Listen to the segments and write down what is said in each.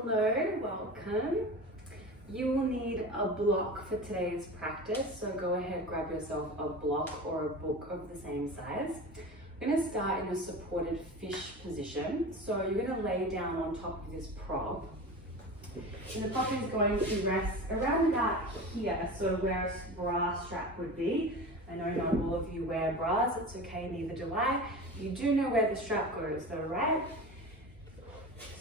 Hello, welcome. You will need a block for today's practice, so go ahead, grab yourself a block or a book of the same size. We're going to start in a supported fish position. So you're going to lay down on top of this prop. And the prop is going to rest around about here, so where a bra strap would be. I know not all of you wear bras, it's okay, neither do I. You do know where the strap goes though, right?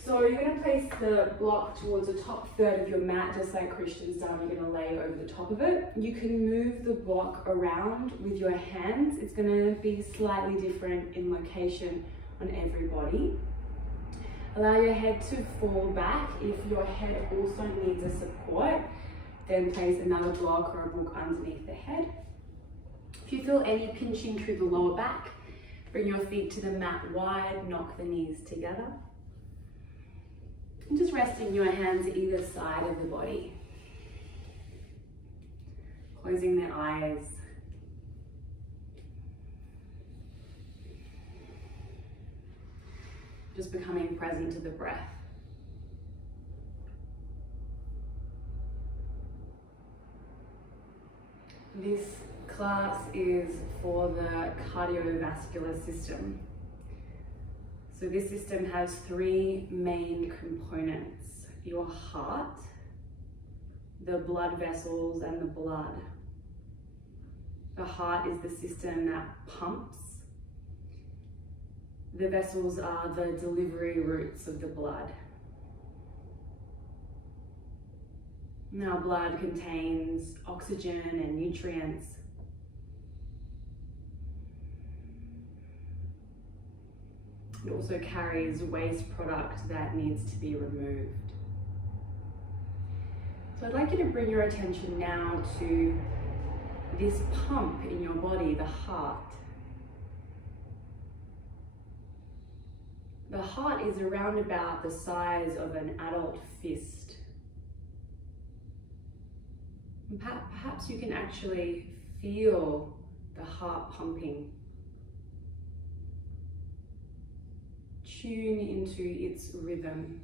So you're going to place the block towards the top third of your mat, just like Christian's done. You're going to lay over the top of it. You can move the block around with your hands. It's going to be slightly different in location on everybody. Allow your head to fall back. If your head also needs a support, then place another block or a book underneath the head. If you feel any pinching through the lower back, bring your feet to the mat wide, knock the knees together. And just resting your hands either side of the body. Closing the eyes. Just becoming present to the breath. This class is for the cardiovascular system. So this system has three main components: your heart, the blood vessels, and the blood. The heart is the system that pumps. The vessels are the delivery routes of the blood. Now, blood contains oxygen and nutrients. It also carries waste product that needs to be removed. So I'd like you to bring your attention now to this pump in your body, the heart. The heart is around about the size of an adult fist. And perhaps you can actually feel the heart pumping. Tune into its rhythm.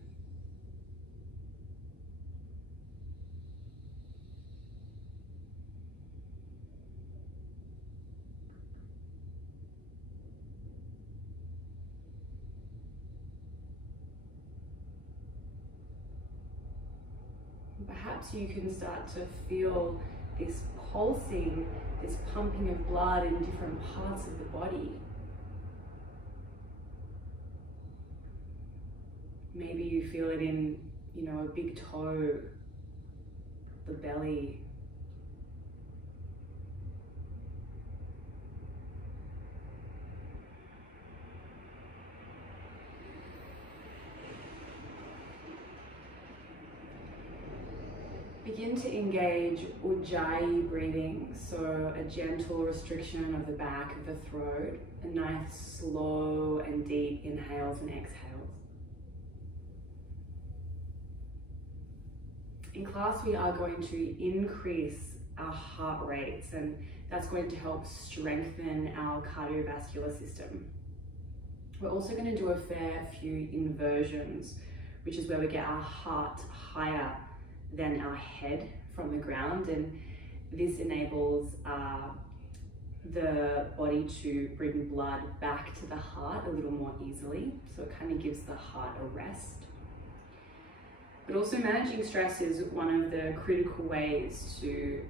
Perhaps you can start to feel this pulsing, this pumping of blood in different parts of the body. Maybe you feel it in, a big toe, the belly. Begin to engage Ujjayi breathing, so a gentle restriction of the back of the throat, a nice slow and deep inhales and exhales. In class, we are going to increase our heart rates, and that's going to help strengthen our cardiovascular system. We're also going to do a fair few inversions, which is where we get our heart higher than our head from the ground, and this enables the body to bring blood back to the heart a little more easily, so it kind of gives the heart a rest. But also, managing stress is one of the critical ways to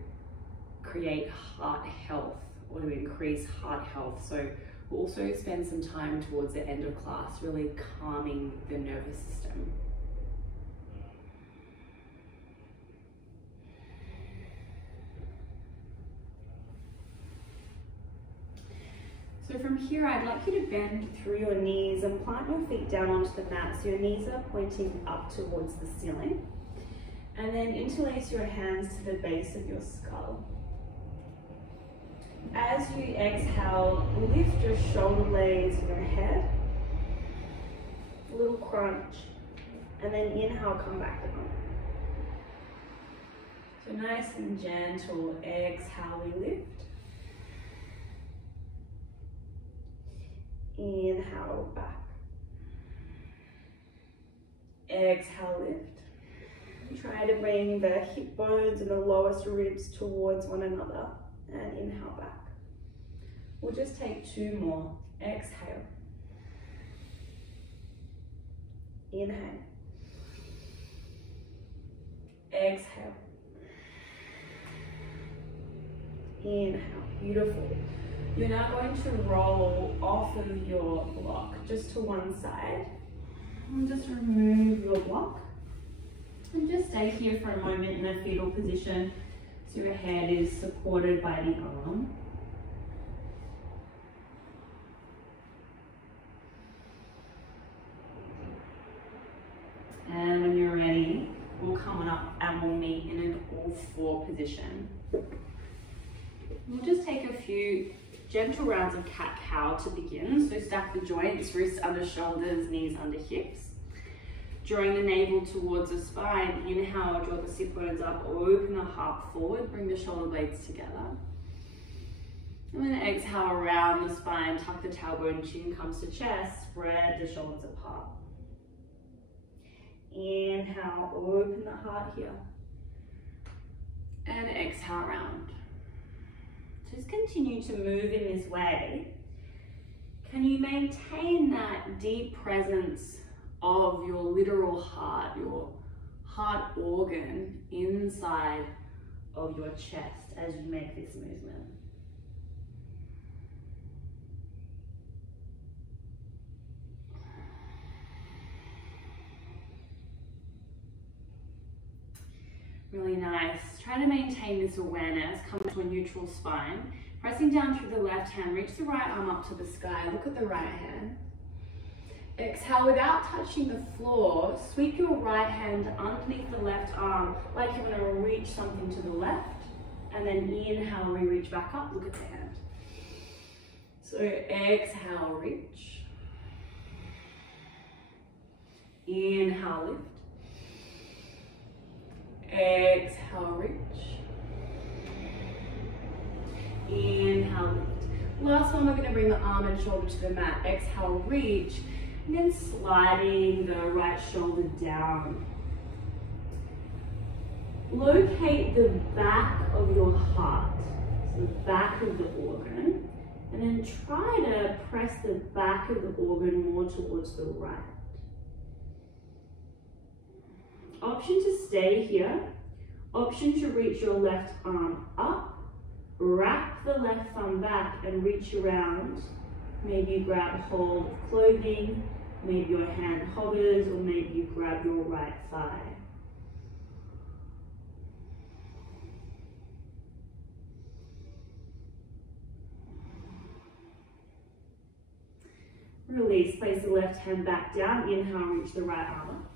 create heart health or to increase heart health. So we'll also spend some time towards the end of class really calming the nervous system. So from here, I'd like you to bend through your knees and plant your feet down onto the mat so your knees are pointing up towards the ceiling. And then interlace your hands to the base of your skull. As you exhale, lift your shoulder blades and your head. A little crunch. And then inhale, come back down. So nice and gentle, exhale, we lift. Inhale back. Exhale, lift. Try to bring the hip bones and the lowest ribs towards one another, and inhale back. We'll just take 2 more. Exhale. Inhale. Exhale. Inhale. Beautiful. You're now going to roll off of your block just to one side. And just remove your block. And just stay here for a moment in a fetal position so your head is supported by the arm. And when you're ready, we'll come on up and we'll meet in an all-4 position. We'll just take a few gentle rounds of cat-cow to begin. So stack the joints, wrists under shoulders, knees under hips. Drawing the navel towards the spine, inhale, draw the sit bones up, open the heart forward, bring the shoulder blades together. And then exhale around the spine, tuck the tailbone, chin comes to chest, spread the shoulders apart. Inhale, open the heart here. And exhale round. Just continue to move in this way. Can you maintain that deep presence of your literal heart, your heart organ inside of your chest as you make this movement? Really nice. Try to maintain this awareness. Come to a neutral spine. Pressing down through the left hand, reach the right arm up to the sky. Look at the right hand. Exhale without touching the floor. Sweep your right hand underneath the left arm like you're going to reach something to the left. And then inhale, we reach back up. Look at the hand. So exhale, reach. Inhale, lift. Exhale, reach. Inhale, lift. Last one, we're going to bring the arm and shoulder to the mat. Exhale, reach. And then sliding the right shoulder down. Locate the back of your heart, so the back of the organ, and then try to press the back of the organ more towards the right. Option to stay here. Option to reach your left arm up. Wrap the left thumb back and reach around. Maybe you grab hold of clothing. Maybe your hand hovers, or maybe you grab your right thigh. Release. Place the left hand back down. Inhale, reach the right arm up.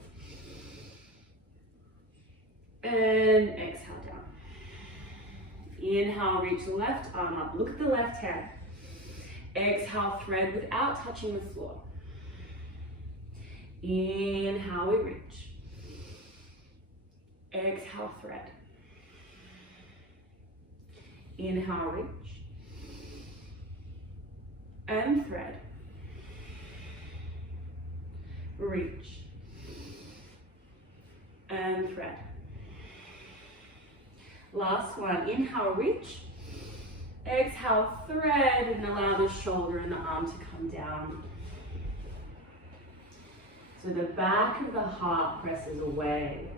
And exhale down. Inhale, reach the left arm up. Look at the left hand. Exhale, thread without touching the floor. Inhale, we reach. Exhale, thread. Inhale, reach. And thread. Reach. And thread. Last one. Inhale, reach. Exhale, thread, and allow the shoulder and the arm to come down. So the back of the heart presses away.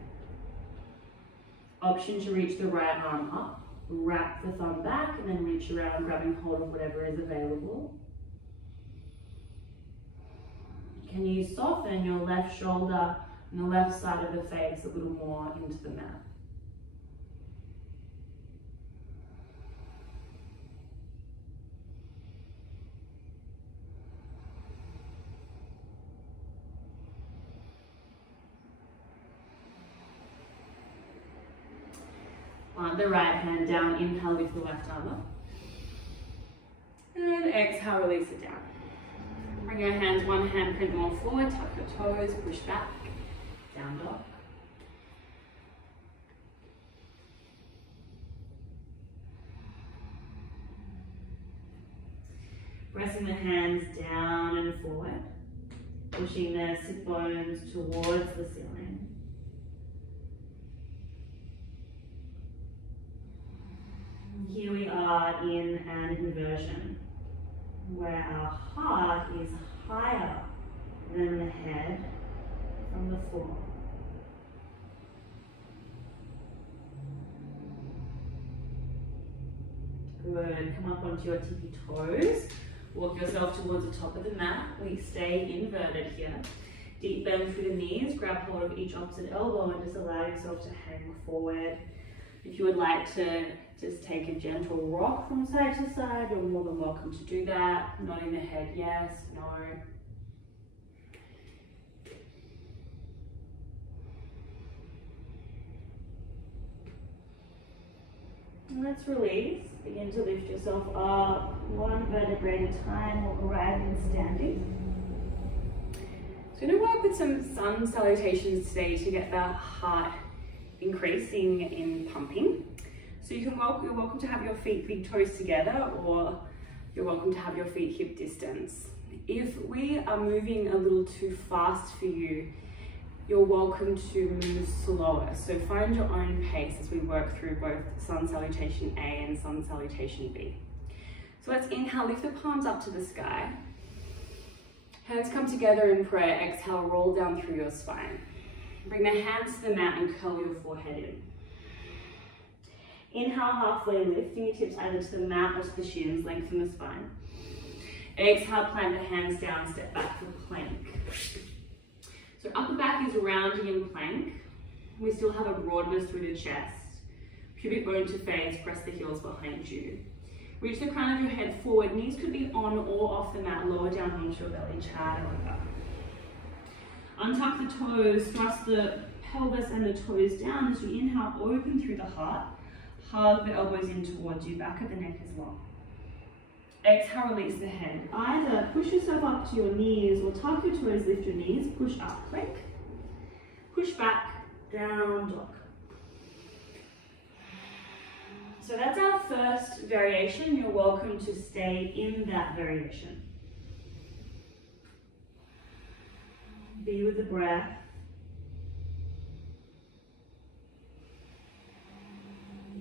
Option to reach the right arm up. Wrap the thumb back and then reach around, grabbing hold of whatever is available. Can you soften your left shoulder and the left side of the face a little more into the mat? Plant the right hand down, inhale, lift the left arm up. And exhale, release it down. Bring your hands, one hand print more forward, tuck your toes, push back, down dog. Pressing the hands down and forward. pushing the sit bones towards the ceiling. Here we are in an inversion, where our heart is higher than the head from the floor. Good, come up onto your tippy toes. Walk yourself towards the top of the mat. We stay inverted here. Deep bend through the knees, grab hold of each opposite elbow and just allow yourself to hang forward. If you would like to just take a gentle rock from side to side, you're more than welcome to do that. Nodding the head, yes, no. And let's release. Begin to lift yourself up, one vertebrae at a time, or arrive in standing. So we're going to work with some sun salutations today to get the heart increasing in pumping. So you're welcome to have your feet big toes together, or you're welcome to have your feet hip distance. If we are moving a little too fast for you, you're welcome to move slower. So find your own pace as we work through both sun salutation A and sun salutation B. So let's inhale, lift the palms up to the sky. Hands come together in prayer. Exhale, roll down through your spine. Bring the hands to the mat and curl your forehead in. Inhale, halfway lift, fingertips either to the mat or to the shins, lengthen the spine. Exhale, plant the hands down, step back for plank. So upper back is rounding in plank. We still have a broadness through the chest. Pubic bone to face, press the heels behind you. Reach the crown of your head forward. Knees could be on or off the mat. Lower down onto your belly, chaturanga. Untuck the toes, thrust the pelvis and the toes down. As you inhale, open through the heart. Hug the elbows in towards you, back of the neck as well. Exhale, release the head. Either push yourself up to your knees or tuck your toes, lift your knees, push up, plank. Push back, down dog. So that's our first variation. You're welcome to stay in that variation. Be with the breath.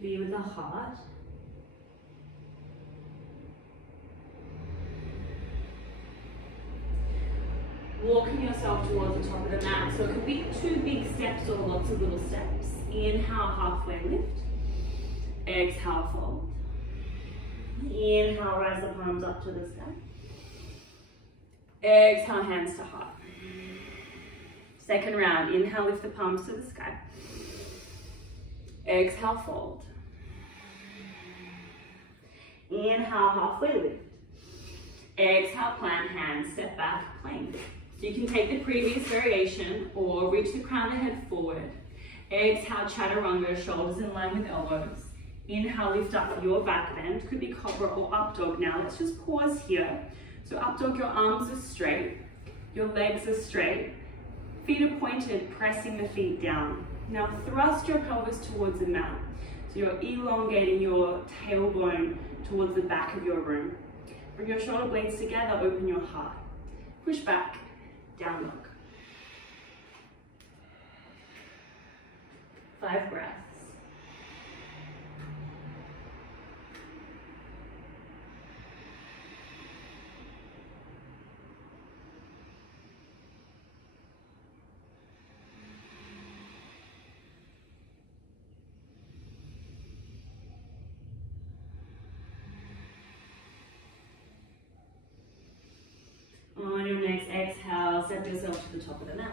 Be with the heart. Walking yourself towards the top of the mat. So it could be 2 big steps or lots of little steps. Inhale, halfway lift. Exhale, fold. Inhale, rise the palms up to the sky. Exhale, hands to heart. Second round. Inhale, lift the palms to the sky. Exhale, fold. Inhale, halfway lift. Exhale, plant hands, step back, plank. So you can take the previous variation or reach the crown of the head forward. Exhale, chaturanga, shoulders in line with elbows. Inhale, lift up for your back bend. Could be cobra or up dog. Now let's just pause here. So up dog, your arms are straight, your legs are straight, feet are pointed, pressing the feet down. Now thrust your pelvis towards the mat. So you're elongating your tailbone towards the back of your room. Bring your shoulder blades together, open your heart. Push back, down dog. 5 breaths. On your next exhale, step yourself to the top of the mat.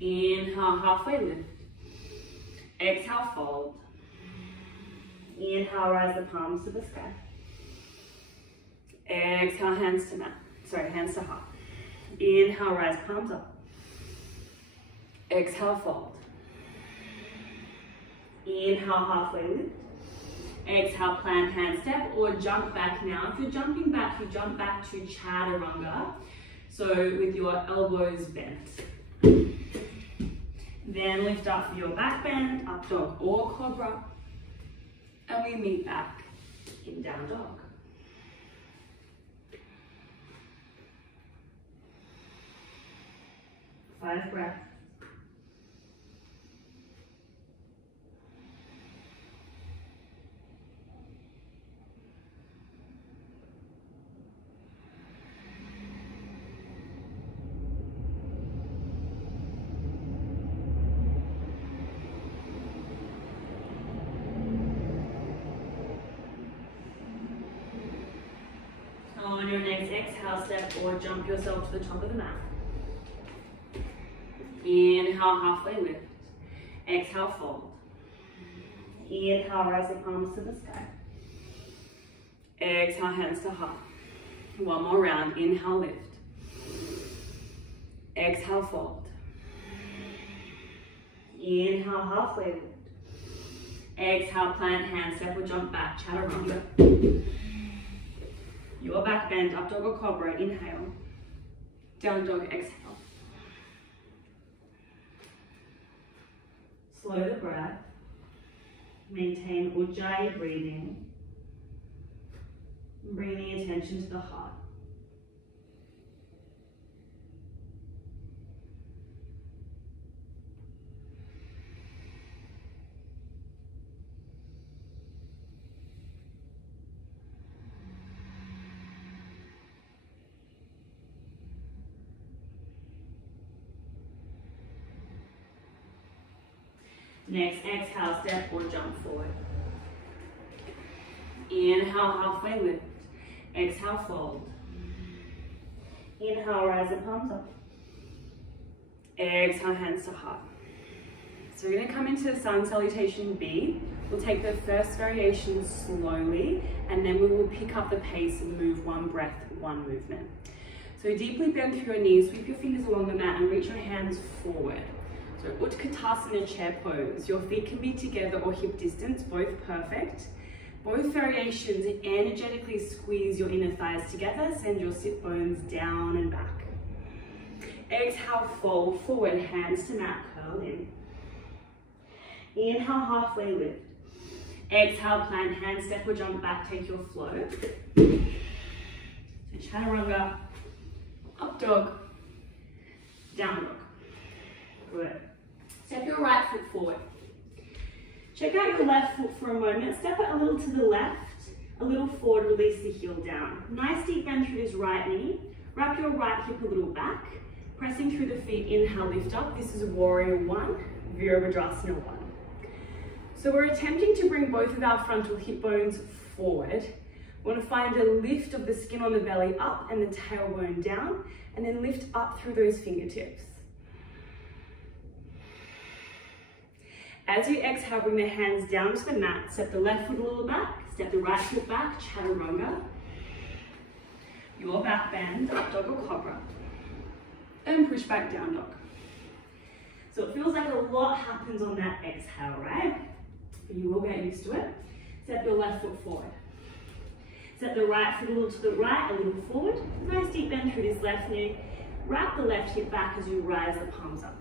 Inhale, halfway lift. Exhale, fold. Inhale, rise the palms to the sky. Exhale, hands to mat. Hands to heart. Inhale, rise palms up. Exhale, fold. Inhale, halfway lift. Exhale, plant hand step or jump back now. If you're jumping back, you jump back to chaturanga. So with your elbows bent. Then lift up for your back bend, up dog or cobra. And we meet back in down dog. 5 breaths. On your next exhale, step or jump yourself to the top of the mat. Inhale, halfway lift. Exhale, fold. Inhale, rise the palms to the sky. Exhale, hands to heart. One more round. Inhale, lift. Exhale, fold. Inhale, halfway lift. Exhale, plant, hand step or jump back. Chaturanga. Your back bend, up dog or cobra, inhale. Down dog, exhale. Slow the breath. Maintain Ujjayi breathing. Bringing attention to the heart. Next, exhale, step or jump forward. Inhale, halfway lift. Exhale, fold. Inhale, rise the palms up. Exhale, hands to heart. So we're going to come into sun salutation B. We'll take the first variation slowly, and then we will pick up the pace and move one breath, one movement. So deeply bend through your knees, sweep your fingers along the mat and reach your hands forward. So Utkatasana chair pose. Your feet can be together or hip distance, both perfect. Both variations energetically squeeze your inner thighs together, send your sit bones down and back. Exhale, fold forward, hands to mat, curl in. Inhale, halfway lift. Exhale, plant, hand step or jump back, take your flow. So chaturanga, up dog, down dog. Good. Step your right foot forward. Check out your left foot for a moment. Step it a little to the left, a little forward, release the heel down. Nice deep bend through this right knee. Wrap your right hip a little back. Pressing through the feet, inhale, lift up. This is Warrior 1, Virabhadrasana 1. So we're attempting to bring both of our frontal hip bones forward. We want to find a lift of the skin on the belly up and the tailbone down, and then lift up through those fingertips. As you exhale, bring the hands down to the mat. Step the left foot a little back, step the right foot back, chaturanga. Your back bend, up dog or cobra. And push back, down dog. So it feels like a lot happens on that exhale, right? But you will get used to it. Step your left foot forward. Step the right foot a little to the right, a little forward. Nice deep bend through this left knee. Wrap the left hip back as you rise the palms up.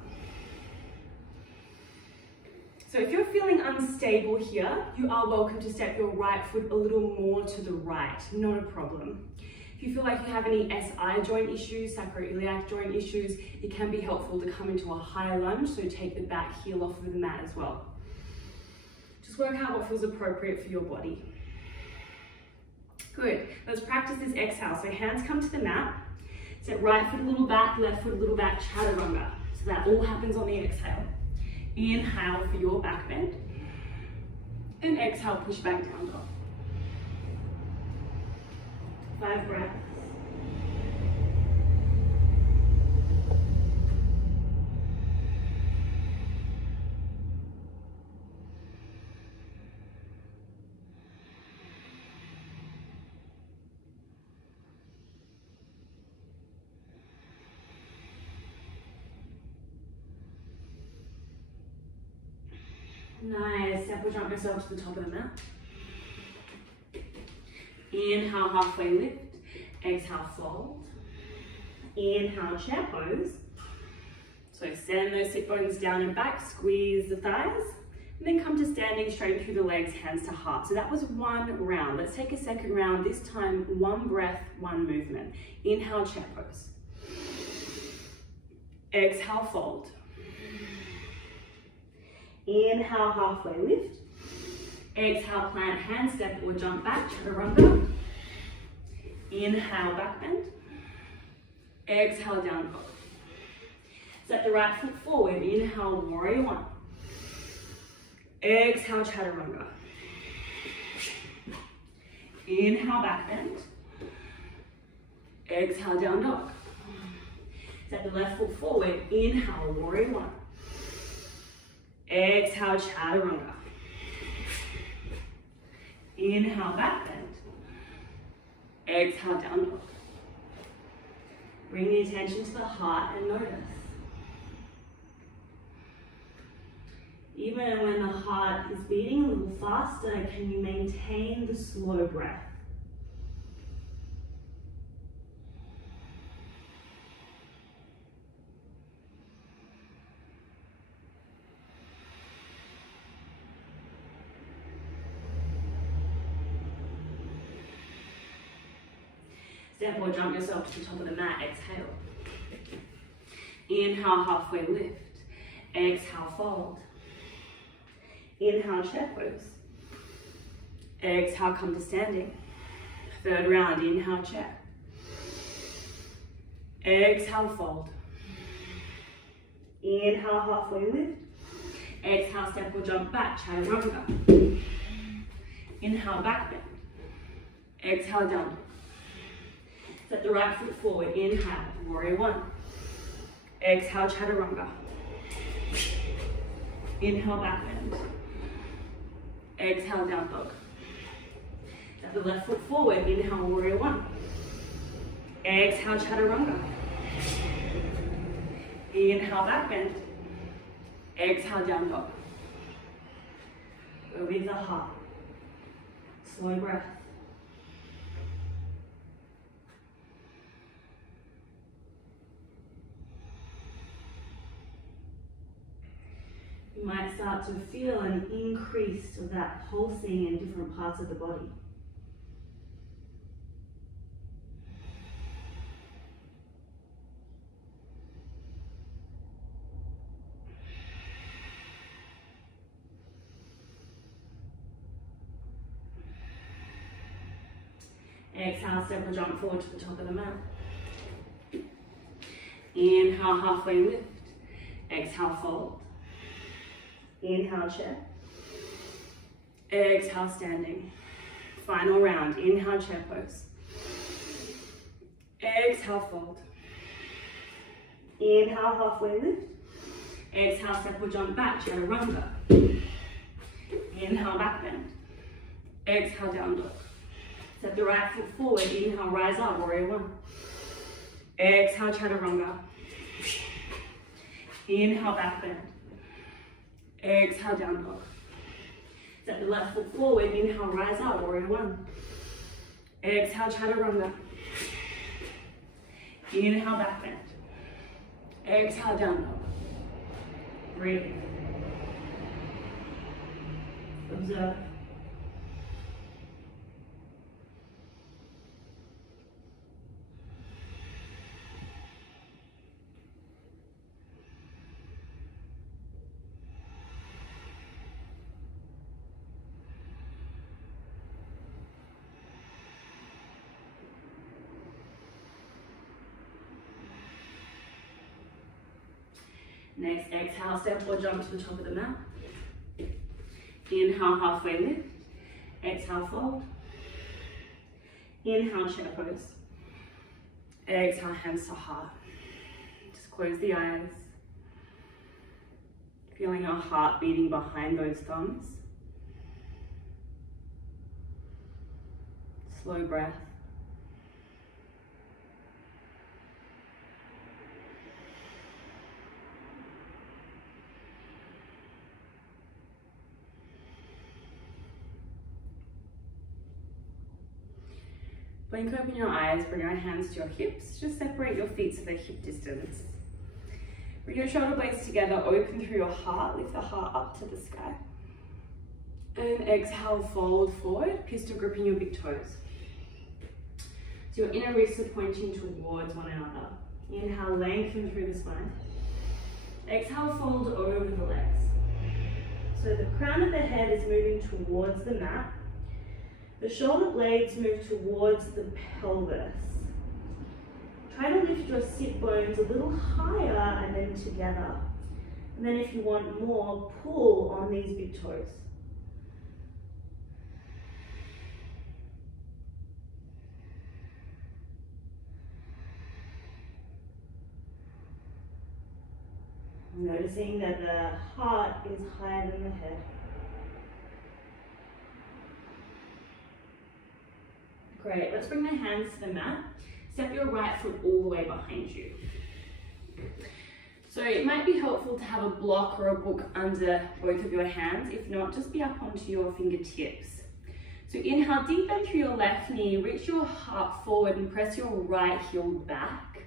So if you're feeling unstable here, you are welcome to step your right foot a little more to the right, not a problem. If you feel like you have any SI joint issues, sacroiliac joint issues, it can be helpful to come into a high lunge, so take the back heel off of the mat as well. Just work out what feels appropriate for your body. Good, let's practice this exhale. So hands come to the mat, step right foot a little back, left foot a little back, chaturanga. So that all happens on the exhale. Inhale for your back bend, and exhale, push back, down dog. 5 breaths. Nice, step or jump yourself to the top of the mat. Inhale, halfway lift. Exhale, fold. Inhale, chair pose. So send those sit bones down and back, squeeze the thighs, and then come to standing straight through the legs, hands to heart. So that was one round. Let's take a second round. This time, one breath, one movement. Inhale, chair pose. Exhale, fold. Inhale, halfway lift. Exhale, plant handstand or jump back, chaturanga. Inhale, back bend. Exhale, down dog. Step the right foot forward. Inhale, warrior one. Exhale, chaturanga. Inhale, back bend. Exhale, down dog. Step the left foot forward. Inhale, warrior one. Exhale, chaturanga. Inhale, back bend. Exhale, down dog. Bring the attention to the heart and notice. Even when the heart is beating a little faster, can you maintain the slow breath? Step or jump yourself to the top of the mat, exhale. Inhale, halfway lift. Exhale, fold. Inhale, chair pose. Exhale, come to standing. Third round, inhale, chair. Exhale, fold. Inhale, halfway lift. Exhale, step or jump back, chaturanga. Inhale, back bend. Exhale, down dog. Step the right foot forward. Inhale, warrior one. Exhale, chaturanga. Inhale, back bend. Exhale, down dog. Step the left foot forward. Inhale, warrior one. Exhale, chaturanga. Inhale, back bend. Exhale, down dog. Go with the heart. Slow breath. You might start to feel an increase of that pulsing in different parts of the body. Exhale, step or jump forward to the top of the mat. Inhale, halfway lift. Exhale, fold. Inhale, chair. Exhale, standing. Final round. Inhale, chair pose. Exhale, fold. Inhale, halfway lift. Exhale, step or jump back, chaturanga. Inhale, back bend. Exhale, down dog. Step the right foot forward. Inhale, rise up, warrior one. Exhale, chaturanga. Inhale, back bend. Exhale, down dog. Step the left foot forward. Inhale, rise up, warrior one. Exhale, chaturanga. Inhale, back bend. Exhale, down dog. Breathe. Observe. Next, exhale, step or jump to the top of the mat. Inhale, halfway lift. Exhale, fold. Inhale, chair pose. Exhale, hands to heart. Just close the eyes. Feeling your heart beating behind those thumbs. Slow breath. Blink open your eyes, bring your hands to your hips. Just separate your feet so they're hip distance. Bring your shoulder blades together, open through your heart, lift the heart up to the sky. And exhale, fold forward, pistol gripping your big toes. So your inner wrists are pointing towards one another. Inhale, lengthen through the spine. Exhale, fold over the legs. So the crown of the head is moving towards the mat. The shoulder blades move towards the pelvis. Try to lift your sit bones a little higher and then together. And then if you want more, pull on these big toes. Noticing that the heart is higher than the head. Great, let's bring the hands to the mat. Step your right foot all the way behind you. So it might be helpful to have a block or a book under both of your hands. If not, just be up onto your fingertips. So inhale, deep bend through your left knee, reach your heart forward and press your right heel back.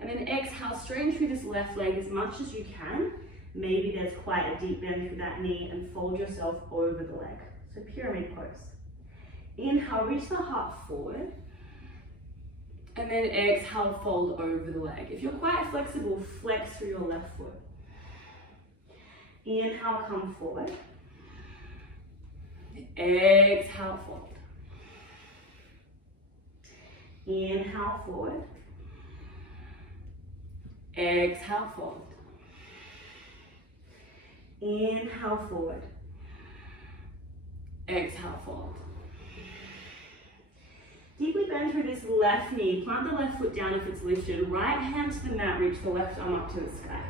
And then exhale, straighten through this left leg as much as you can. Maybe there's quite a deep bend through that knee and fold yourself over the leg. So pyramid pose. Inhale, reach the heart forward. And then exhale, fold over the leg. If you're quite flexible, flex through your left foot. Inhale, come forward. Exhale, fold. Inhale, forward. Exhale, fold. Inhale, forward. Exhale, fold. Deeply bend through this left knee. Plant the left foot down if it's lifted. Right hand to the mat, reach the left arm up to the sky.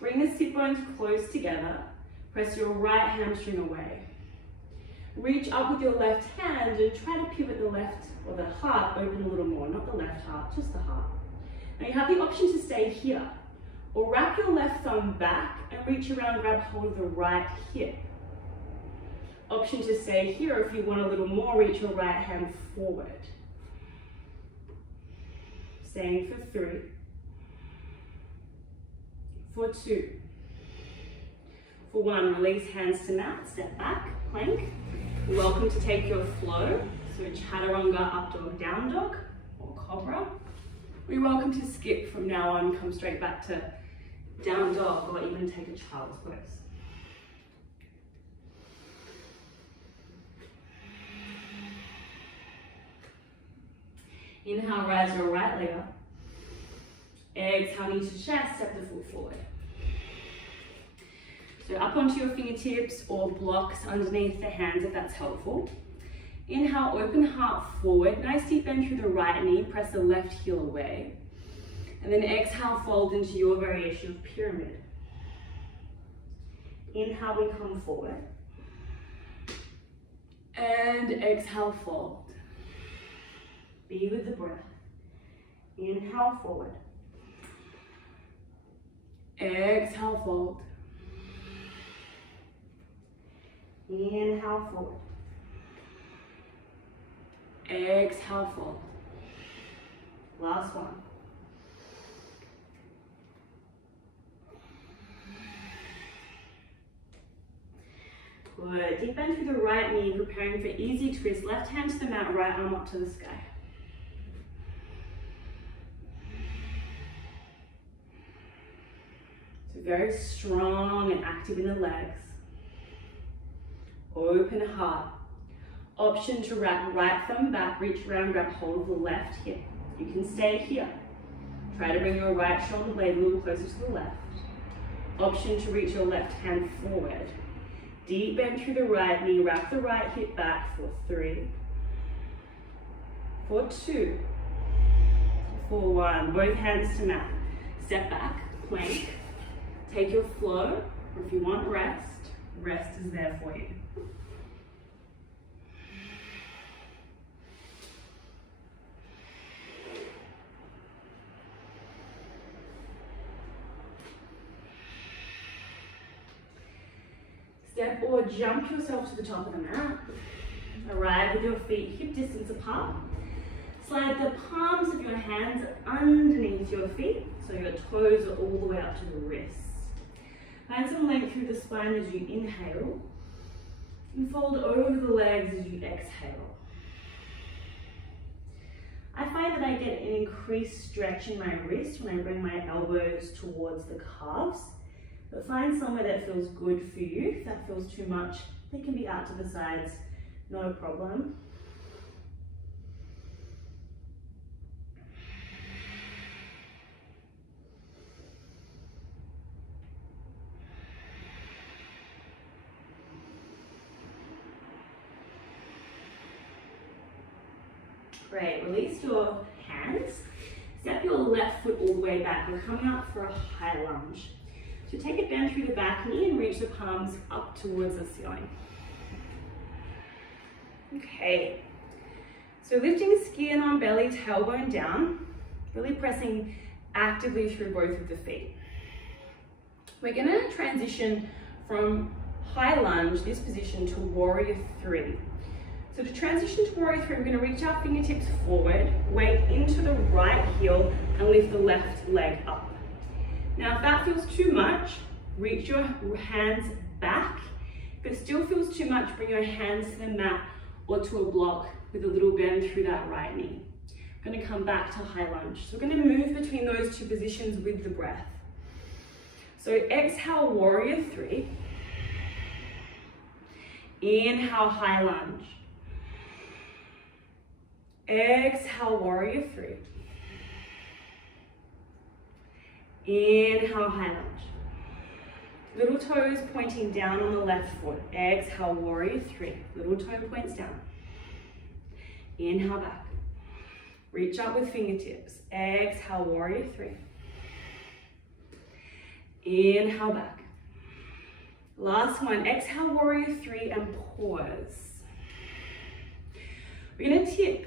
Bring the sit bones close together. Press your right hamstring away. Reach up with your left hand and try to pivot the left or the heart open a little more. Not the left heart, just the heart. Now you have the option to stay here or wrap your left thumb back and reach around, grab hold of the right hip. Option to stay here. If you want a little more, reach your right hand forward. Staying for 3, for 2, for 1. Release hands to mat, step back, plank. You're welcome to take your flow. So chaturanga, up dog, down dog, or cobra. You're welcome to skip from now on, come straight back to down dog, or even take a child's pose. Inhale, rise your right leg up. Exhale, knee to chest, step the foot forward. So up onto your fingertips or blocks underneath the hands if that's helpful. Inhale, open heart forward. Nice deep bend through the right knee, press the left heel away. And then exhale, fold into your variation of pyramid. Inhale, we come forward. And exhale, fold. Be with the breath. Inhale, forward. Exhale, fold. Inhale, forward. Exhale, fold. Last one. Good. Deep bend through the right knee, preparing for easy twist. Left hand to the mat, right arm up to the sky. So very strong and active in the legs. Open heart. Option to wrap right thumb back, reach around, grab hold of the left hip. You can stay here. Try to bring your right shoulder blade a little closer to the left. Option to reach your left hand forward. Deep bend through the right knee, wrap the right hip back for 3, for 2, for 1. Both hands to mat. Step back, plank. Take your flow, or if you want rest, rest is there for you. Step or jump yourself to the top of the mat. Arrive with your feet hip distance apart. Slide the palms of your hands underneath your feet so your toes are all the way up to the wrists. Find some length through the spine as you inhale and fold over the legs as you exhale. I find that I get an increased stretch in my wrist when I bring my elbows towards the calves. But find somewhere that feels good for you. If that feels too much, they can be out to the sides, not a problem. Great, release your hands. Step your left foot all the way back. We're coming up for a high lunge. So take a bend through the back knee and reach the palms up towards the ceiling. Okay, so lifting skin on belly, tailbone down, really pressing actively through both of the feet. We're gonna transition from high lunge, this position, to warrior three. So to transition to warrior three, we're gonna reach our fingertips forward, weight into the right heel, and lift the left leg up. Now, if that feels too much, reach your hands back. If it still feels too much, bring your hands to the mat or to a block with a little bend through that right knee. I'm gonna come back to high lunge. So we're gonna move between those two positions with the breath. So exhale, warrior three. Inhale, high lunge. Exhale, warrior three. Inhale, high lunge. Little toes pointing down on the left foot. Exhale, warrior three. Little toe points down. Inhale back. Reach up with fingertips. Exhale, warrior three. Inhale back. Last one. Exhale, warrior three, and pause. We're going to tip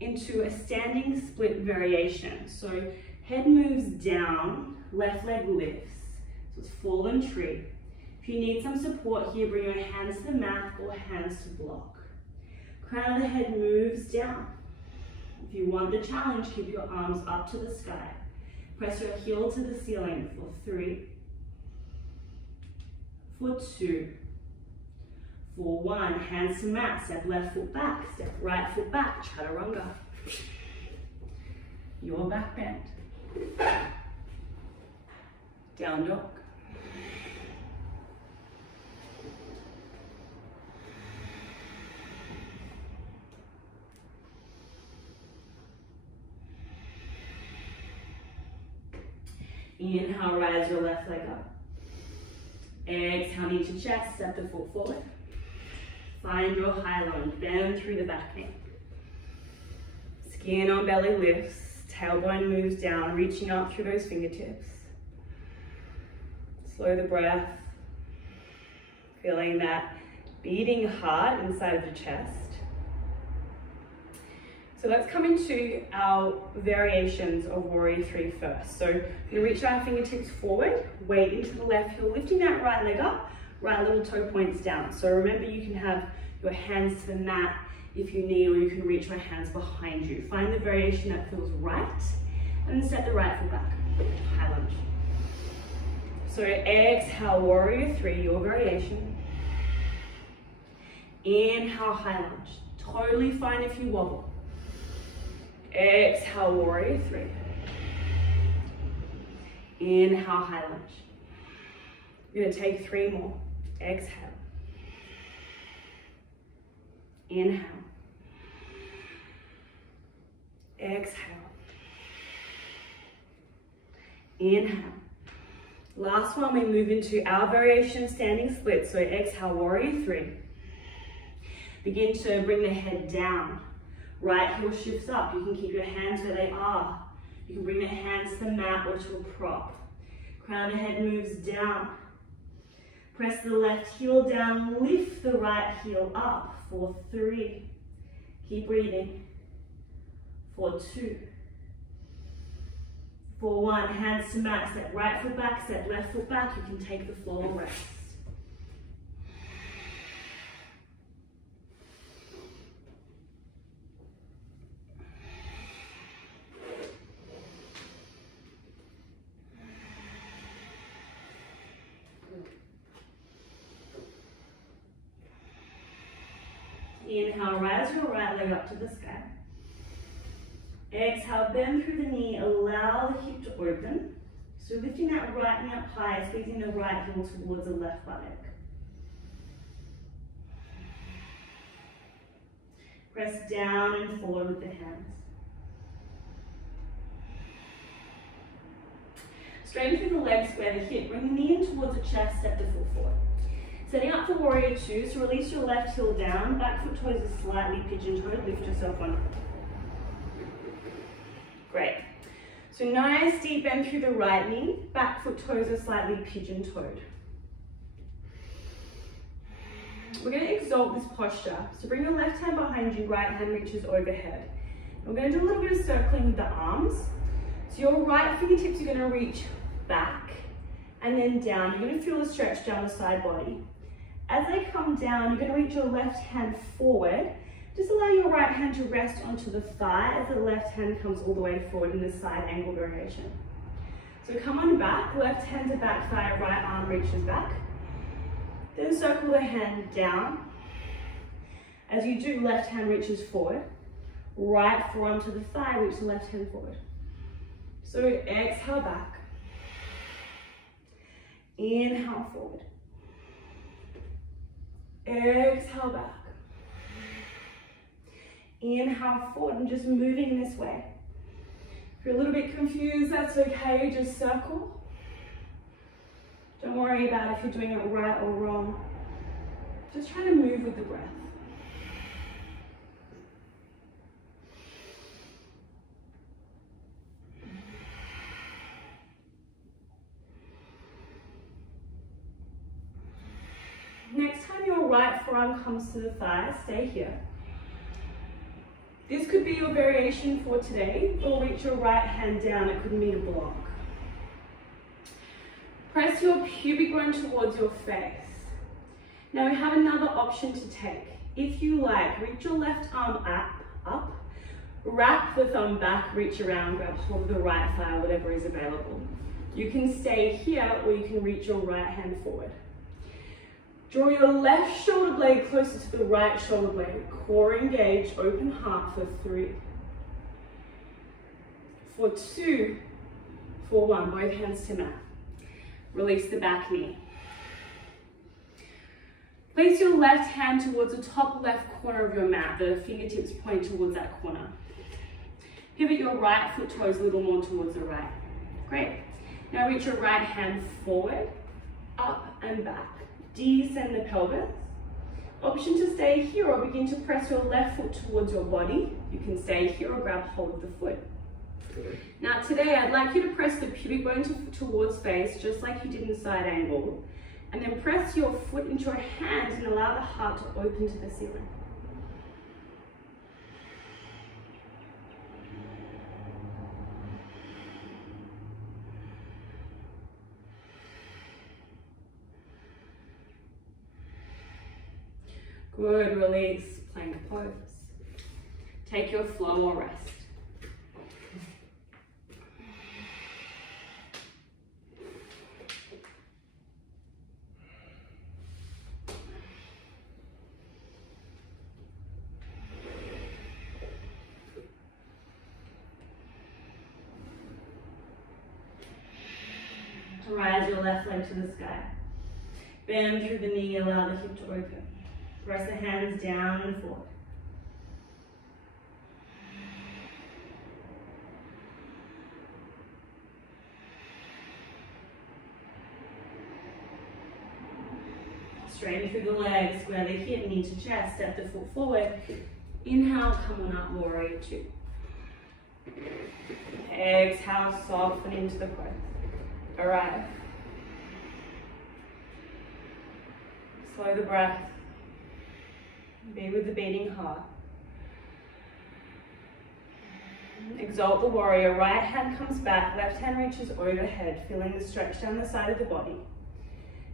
into a standing split variation. So head moves down, left leg lifts. So it's fallen tree. If you need some support here, bring your hands to the mat or hands to block. Crown of the head moves down. If you want the challenge, keep your arms up to the sky. Press your heel to the ceiling for 3, for 2, for 1. Hands to mat, step left foot back, step right foot back, chaturanga. Your back bend. Down dog. Inhale, rise your left leg up. Exhale, knee to chest, step the foot forward. Find your high lunge, bend through the back knee. Skin on belly lifts, tailbone moves down, reaching up through those fingertips. Slow the breath, feeling that beating heart inside of the chest. So let's come into our variations of warrior three first. So we reach our fingertips forward, weight into the left heel, lifting that right leg up, right little toe points down. So remember, you can have your hands to the mat if you need, or you can reach your hands behind you. Find the variation that feels right, and then set the right foot back, high lunge. So exhale, warrior three, your variation. Inhale, high lunge. Totally fine if you wobble. Exhale, warrior three. Inhale, high lunge. You're gonna take 3 more. Exhale. Inhale. Exhale. Inhale. Last one, we move into our variation standing split. So exhale, warrior three. Begin to bring the head down. Right heel shifts up. You can keep your hands where they are. You can bring the hands to the mat or to a prop. Crown of the head moves down. Press the left heel down, lift the right heel up for 3. Keep breathing. For 2. For 1, hands to mat, step right foot back, step left foot back. You can take the floor rest. Inhale, rise your right leg up to the sky. Exhale, bend through the knee, allow the hip to open. So lifting that right knee up high, squeezing the right heel towards the left buttock. Press down and forward with the hands. Straighten through the legs, square the hip. Bring the knee in towards the chest, step the foot forward. Setting up for warrior two, so release your left heel down, back foot toes are slightly pigeon-toed, lift yourself on. Great. So nice deep bend through the right knee, back foot toes are slightly pigeon-toed. We're going to exalt this posture. So bring your left hand behind you, right hand reaches overhead. We're going to do a little bit of circling with the arms. So your right fingertips are going to reach back and then down. You're going to feel the stretch down the side body. As they come down, you're going to reach your left hand forward. Just allow your right hand to rest onto the thigh as the left hand comes all the way forward in this side angle variation. So come on back, left hand to back thigh, right arm reaches back. Then circle the hand down. As you do, left hand reaches forward. Right forearm to the thigh, reach the left hand forward. So exhale back. Inhale forward. Exhale back. Inhale forward and just moving this way. If you're a little bit confused, that's okay, just circle. Don't worry about if you're doing it right or wrong. Just try to move with the breath. Next time your right forearm comes to the thigh, stay here. This could be your variation for today, or reach your right hand down, it could meet a block. Press your pubic bone towards your face. Now we have another option to take. If you like, reach your left arm up, wrap the thumb back, reach around, grab hold of the right thigh, whatever is available. You can stay here, or you can reach your right hand forward. Draw your left shoulder blade closer to the right shoulder blade. Core engaged, open heart for 3. For 2, for 1, both hands to mat. Release the back knee. Place your left hand towards the top left corner of your mat, the fingertips point towards that corner. Pivot your right foot toes a little more towards the right. Great. Now reach your right hand forward, up and back. Descend the pelvis. Option to stay here or begin to press your left foot towards your body. You can stay here or grab hold of the foot. Now today I'd like you to press the pubic bone towards face just like you did in side angle. And then press your foot into your hands and allow the heart to open to the ceiling. Good, release, plank pose. Take your flow or rest. Rise your left leg to the sky. Bend through the knee, allow the hip to open. Press the hands down and forward. Straighten through the legs, square the hip, knee to chest, step the foot forward. Inhale, come on up, warrior 2. Exhale, soften into the breath. Arrive. Slow the breath. Be with the beating heart. Exalt the warrior. Right hand comes back, left hand reaches overhead, feeling the stretch down the side of the body.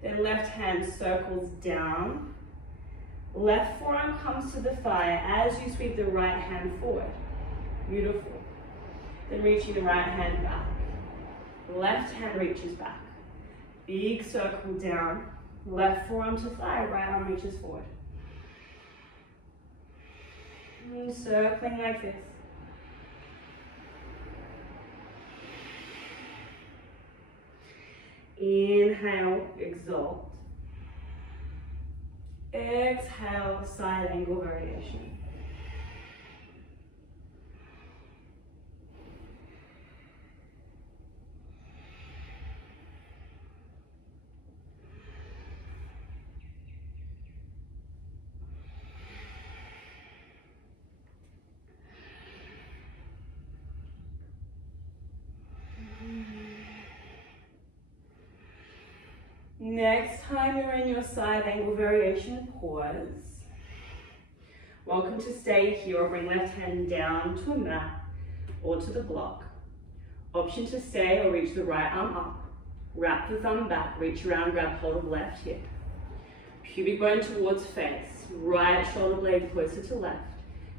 Then left hand circles down. Left forearm comes to the thigh as you sweep the right hand forward. Beautiful. Then reaching the right hand back. Left hand reaches back. Big circle down. Left forearm to thigh, right arm reaches forward. And circling like this. Inhale, exalt. Exhale, side angle variation. Next time you're in your side angle variation, pause. Welcome to stay here or bring left hand down to a mat or to the block. Option to stay or reach the right arm up. Wrap the thumb back, reach around, grab hold of left hip. Pubic bone towards face, right shoulder blade closer to left.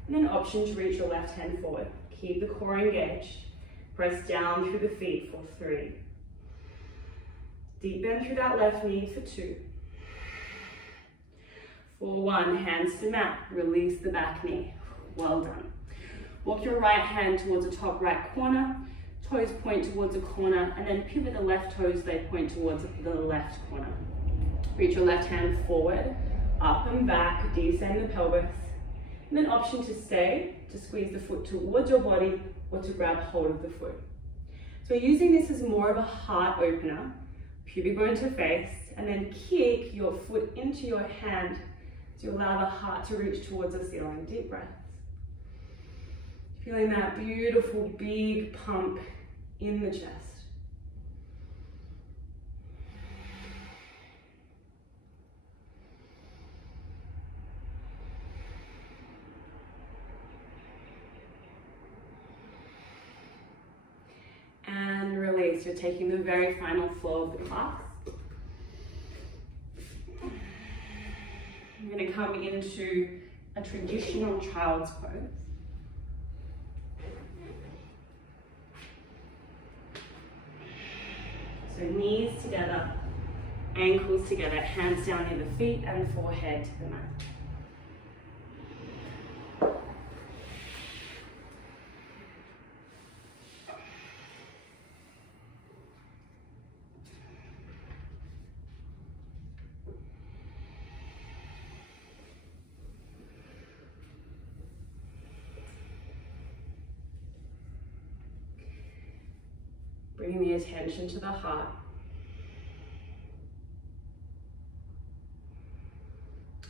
And then option to reach your left hand forward. Keep the core engaged. Press down through the feet for 3. Deep bend through that left knee for 2. For 1, hands to mat, release the back knee. Well done. Walk your right hand towards the top right corner, toes point towards the corner, and then pivot the left toes, they point towards the left corner. Reach your left hand forward, up and back, descend the pelvis. And then option to stay, to squeeze the foot towards your body or to grab hold of the foot. So we're using this as more of a heart opener. Pubic bone to face, and then kick your foot into your hand to allow the heart to reach towards the ceiling. Deep breaths. Feeling that beautiful big pump in the chest. And release. You're taking the very final flow of the class. I'm going to come into a traditional child's pose. So knees together, ankles together, hands down near the feet and forehead to the mat. Bringing the attention to the heart.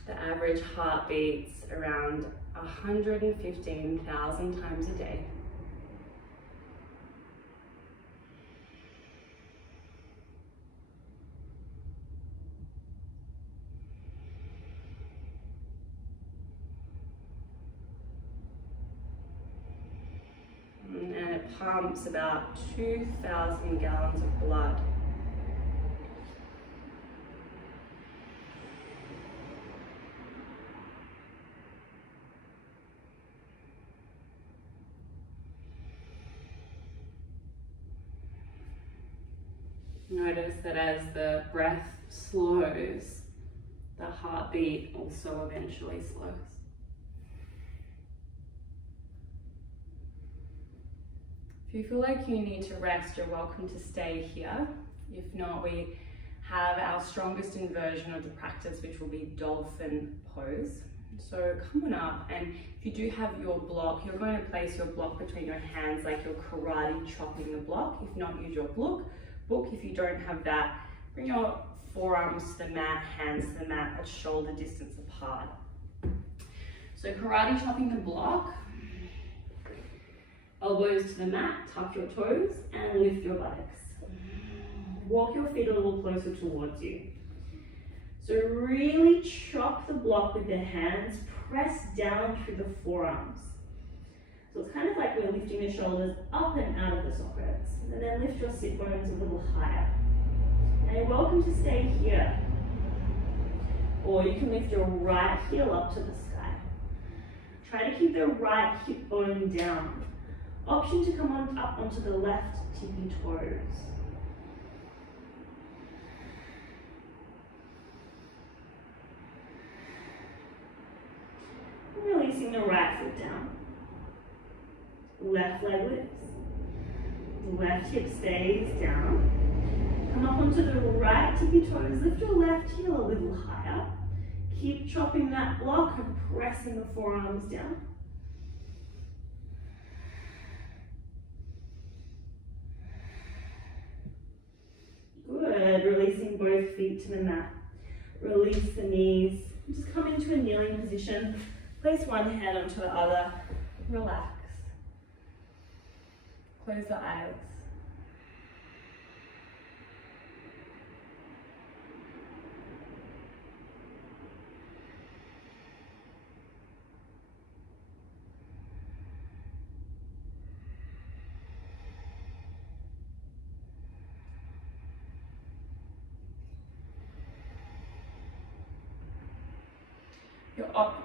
The average heart beats around 115,000 times a day. Pumps about 2,000 gallons of blood. Notice that as the breath slows, the heartbeat also eventually slows. If you feel like you need to rest, you're welcome to stay here. If not, we have our strongest inversion of the practice, which will be dolphin pose. So come on up, and if you do have your block, you're going to place your block between your hands like you're karate chopping the block. If not, use your book. If you don't have that, bring your forearms to the mat, hands to the mat at shoulder distance apart. So karate chopping the block. Elbows to the mat, tuck your toes and lift your buttocks. Walk your feet a little closer towards you. So really chop the block with the hands, press down through the forearms. So it's kind of like we're lifting the shoulders up and out of the sockets. And then lift your sit bones a little higher. And you're welcome to stay here. Or you can lift your right heel up to the sky. Try to keep the right hip bone down. Option to come on up onto the left tippy toes. Releasing the right foot down. Left leg lifts. Left hip stays down. Come up onto the right tippy toes, lift your left heel a little higher. Keep chopping that block and pressing the forearms down. Good, releasing both feet to the mat. Release the knees. Just come into a kneeling position. Place one hand onto the other. Relax. Close the eyes.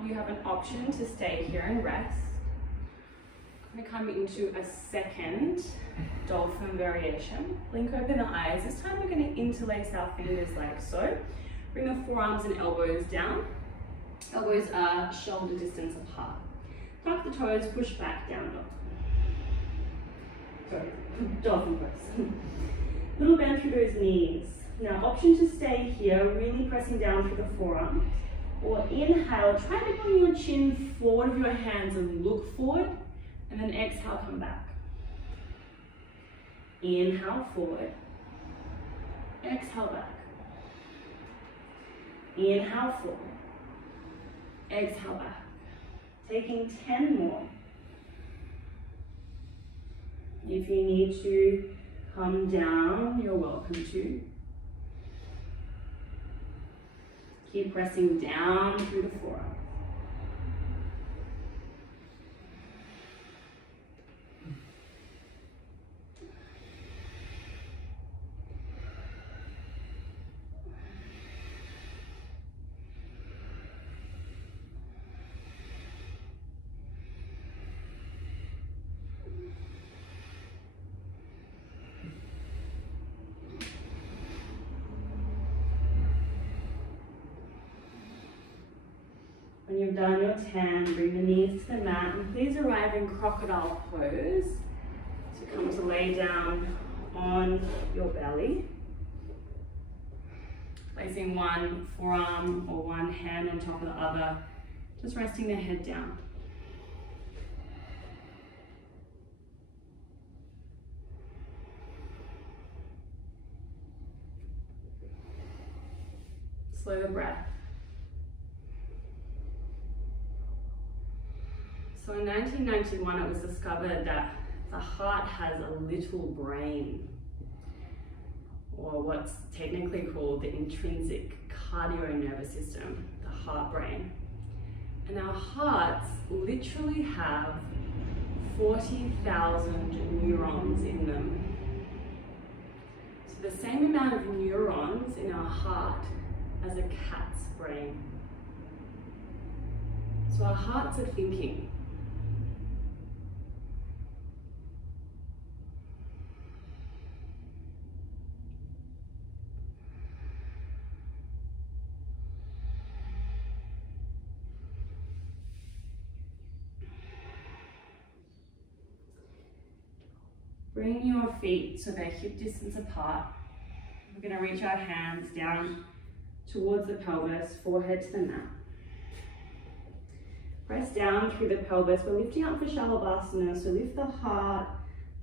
You have an option to stay here and rest. I'm going to come into a second dolphin variation. Blink open the eyes. This time we're going to interlace our fingers like so. Bring the forearms and elbows down. Elbows are shoulder distance apart. Tuck the toes, push back down dog. Sorry, dolphin pose. Little bend through those knees. Now option to stay here, really pressing down through the forearms. Or inhale, try to bring your chin forward of your hands and look forward, and then exhale, come back. Inhale, forward. Exhale, back. Inhale, forward. Exhale, back. Taking 10 more. If you need to come down, you're welcome to. Keep pressing down through the forearm. When you've done your 10, bring the knees to the mat and please arrive in crocodile pose. So come to lay down on your belly. Placing one forearm or one hand on top of the other, just resting the head down. Slow the breath. So in 1991, it was discovered that the heart has a little brain, or what's technically called the intrinsic cardio-nervous system, the heart brain. And our hearts literally have 40,000 neurons in them. So the same amount of neurons in our heart as a cat's brain. So our hearts are thinking. Bring your feet so they're hip distance apart. We're going to reach our hands down towards the pelvis, forehead to the mat. Press down through the pelvis. We're lifting up for Shalabhasana, so lift the heart,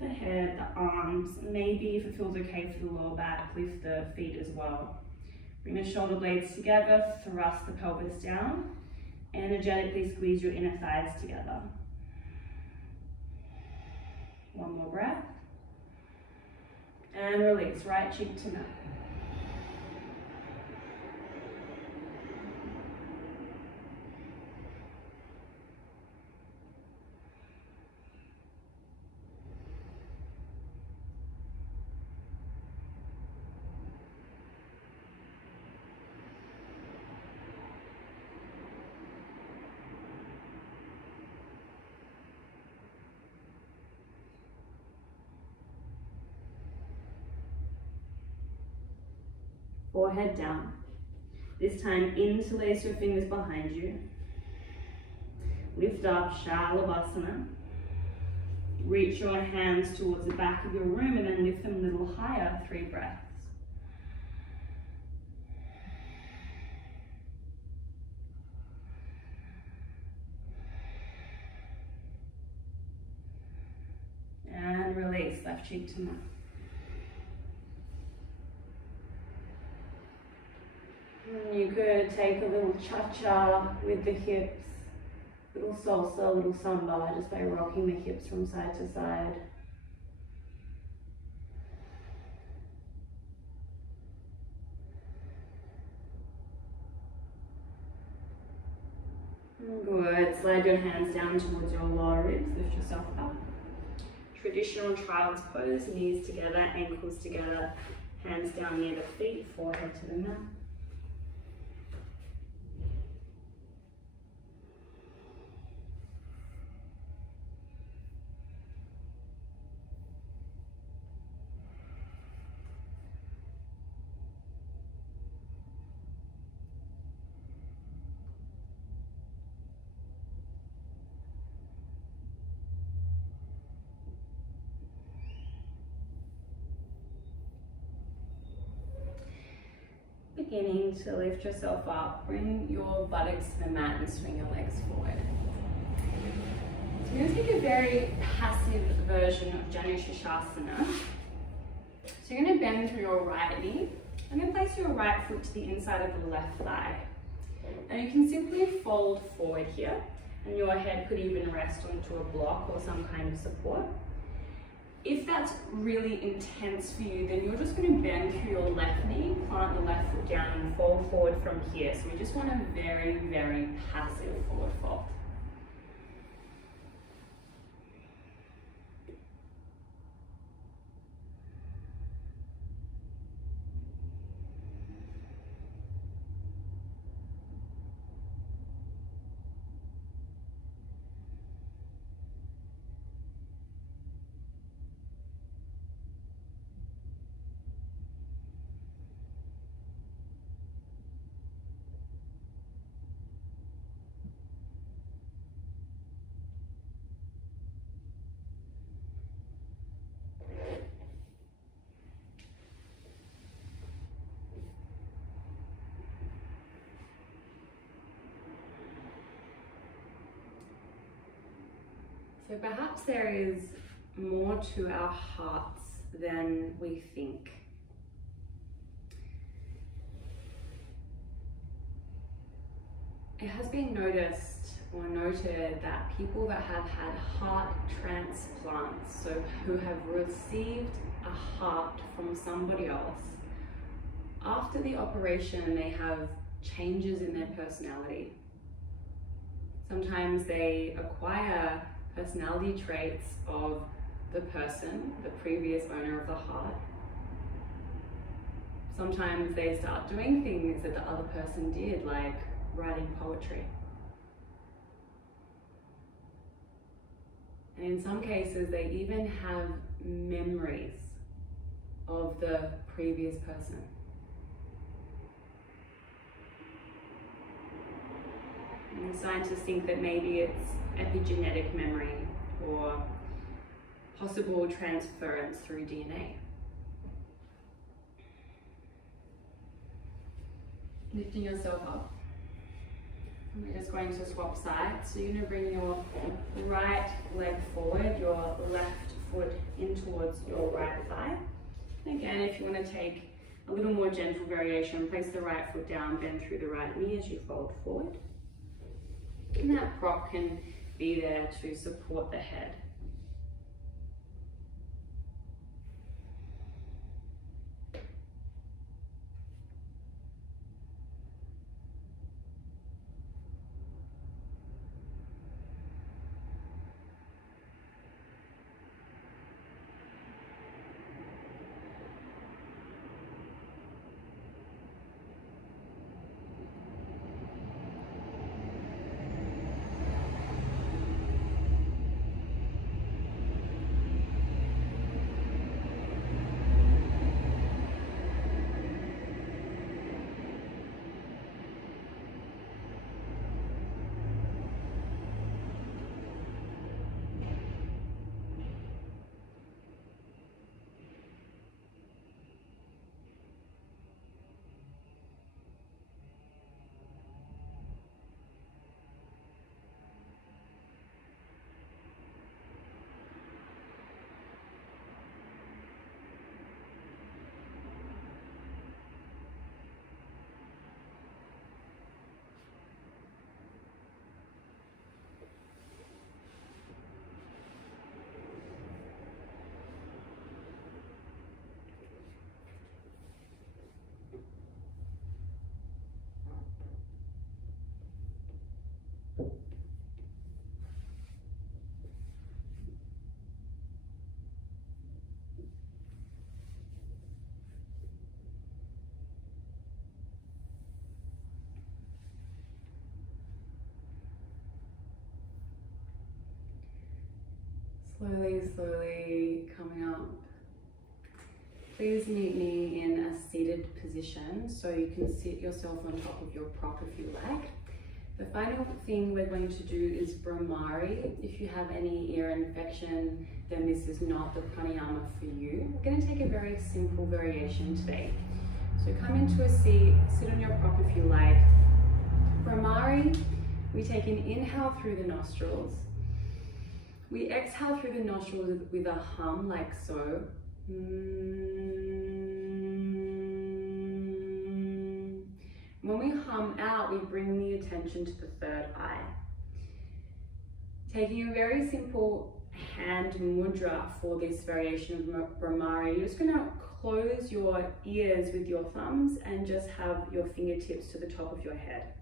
the head, the arms. Maybe if it feels okay for the lower back, lift the feet as well. Bring the shoulder blades together, thrust the pelvis down. Energetically squeeze your inner thighs together. One more breath. And release, right cheek to mat. Forehead down. This time, interlace your fingers behind you. Lift up, Shalabhasana. Reach your hands towards the back of your room and then lift them a little higher, 3 breaths. release, left cheek to mat. And you could take a little cha-cha with the hips, little salsa, little samba, just by rocking the hips from side to side. Good. Slide your hands down towards your lower ribs. Lift yourself up. Traditional child's pose, knees together, ankles together, hands down near the feet, forehead to the mat. Beginning to lift yourself up, bring your buttocks to the mat and swing your legs forward. So we're going to take a very passive version of Janu Shirshasana. So you're going to bend through your right knee and then place your right foot to the inside of the left thigh. Now you can simply fold forward here and your head could even rest onto a block or some kind of support. If that's really intense for you, then you're just going to bend through your left knee, plant the left foot down and fold forward from here. So we just want a very, very passive forward fold. So perhaps there is more to our hearts than we think. It has been noticed or noted that people that have had heart transplants, so who have received a heart from somebody else, after the operation they have changes in their personality. Sometimes they acquire personality traits of the person, the previous owner of the heart. Sometimes they start doing things that the other person did, like writing poetry. And in some cases, they even have memories of the previous person. And scientists think that maybe it's epigenetic memory or possible transference through DNA. Lifting yourself up. We're just going to swap sides. So you're going to bring your right leg forward, your left foot in towards your right thigh. And again, if you want to take a little more gentle variation, place the right foot down, bend through the right knee as you fold forward. And that prop can be there to support the head. Slowly, slowly coming up. Please meet me in a seated position so you can sit yourself on top of your prop if you like. The final thing we're going to do is Brahmari. If you have any ear infection, then this is not the pranayama for you. We're going to take a very simple variation today. So come into a seat, sit on your prop if you like. Brahmari, we take an inhale through the nostrils. We exhale through the nostrils with a hum like so. When we hum out, we bring the attention to the third eye. Taking a very simple hand mudra for this variation of Brahmari, you're just going to close your ears with your thumbs and just have your fingertips to the top of your head.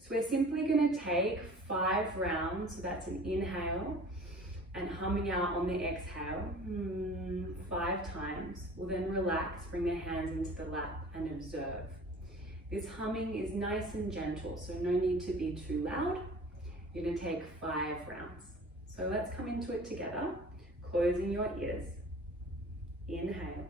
So we're simply going to take 5 rounds, so that's an inhale, and humming out on the exhale 5 times. We'll then relax, bring the hands into the lap and observe. This humming is nice and gentle, so no need to be too loud. You're going to take 5 rounds. So let's come into it together, closing your ears. Inhale.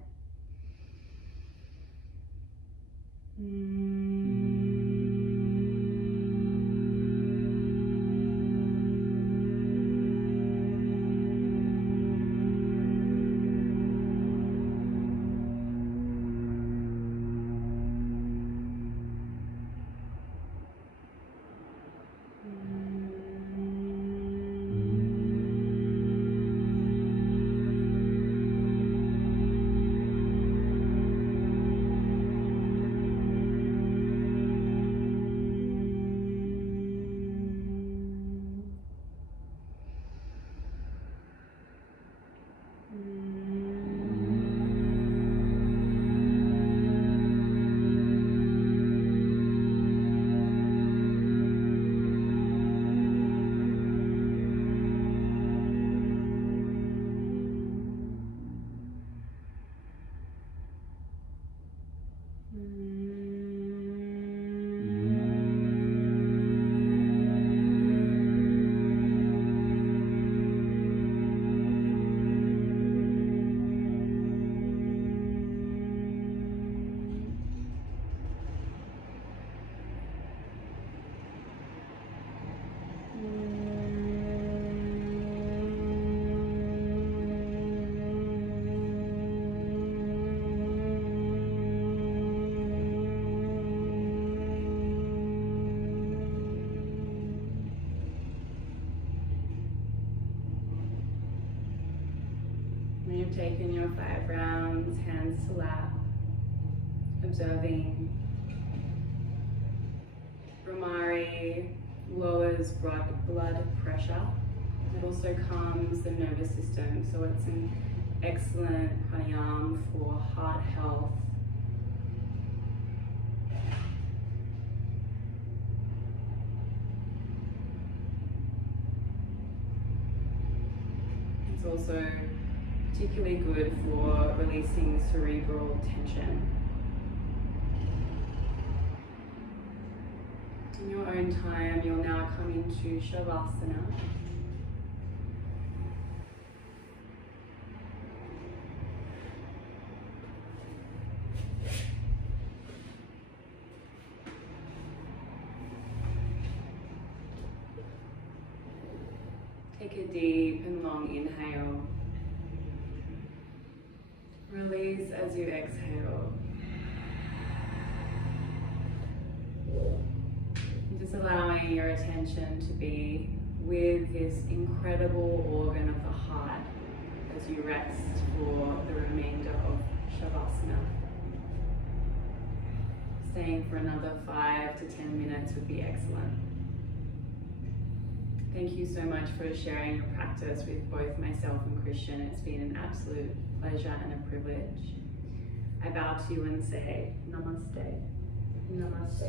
When you've taken your 5 rounds, hands to lap, observing. Brahmari lowers blood pressure. It also calms the nervous system, so it's an excellent pranayama for heart health. It's also particularly good for releasing cerebral tension. In your own time, you'll now come into Shavasana. Take a deep and long inhale. Release as you exhale. Just allowing your attention to be with this incredible organ of the heart as you rest for the remainder of Shavasana. Staying for another 5 to 10 minutes would be excellent. Thank you so much for sharing your practice with both myself and Christian. It's been an absolute pleasure and a privilege. I bow to you and say namaste. Namaste.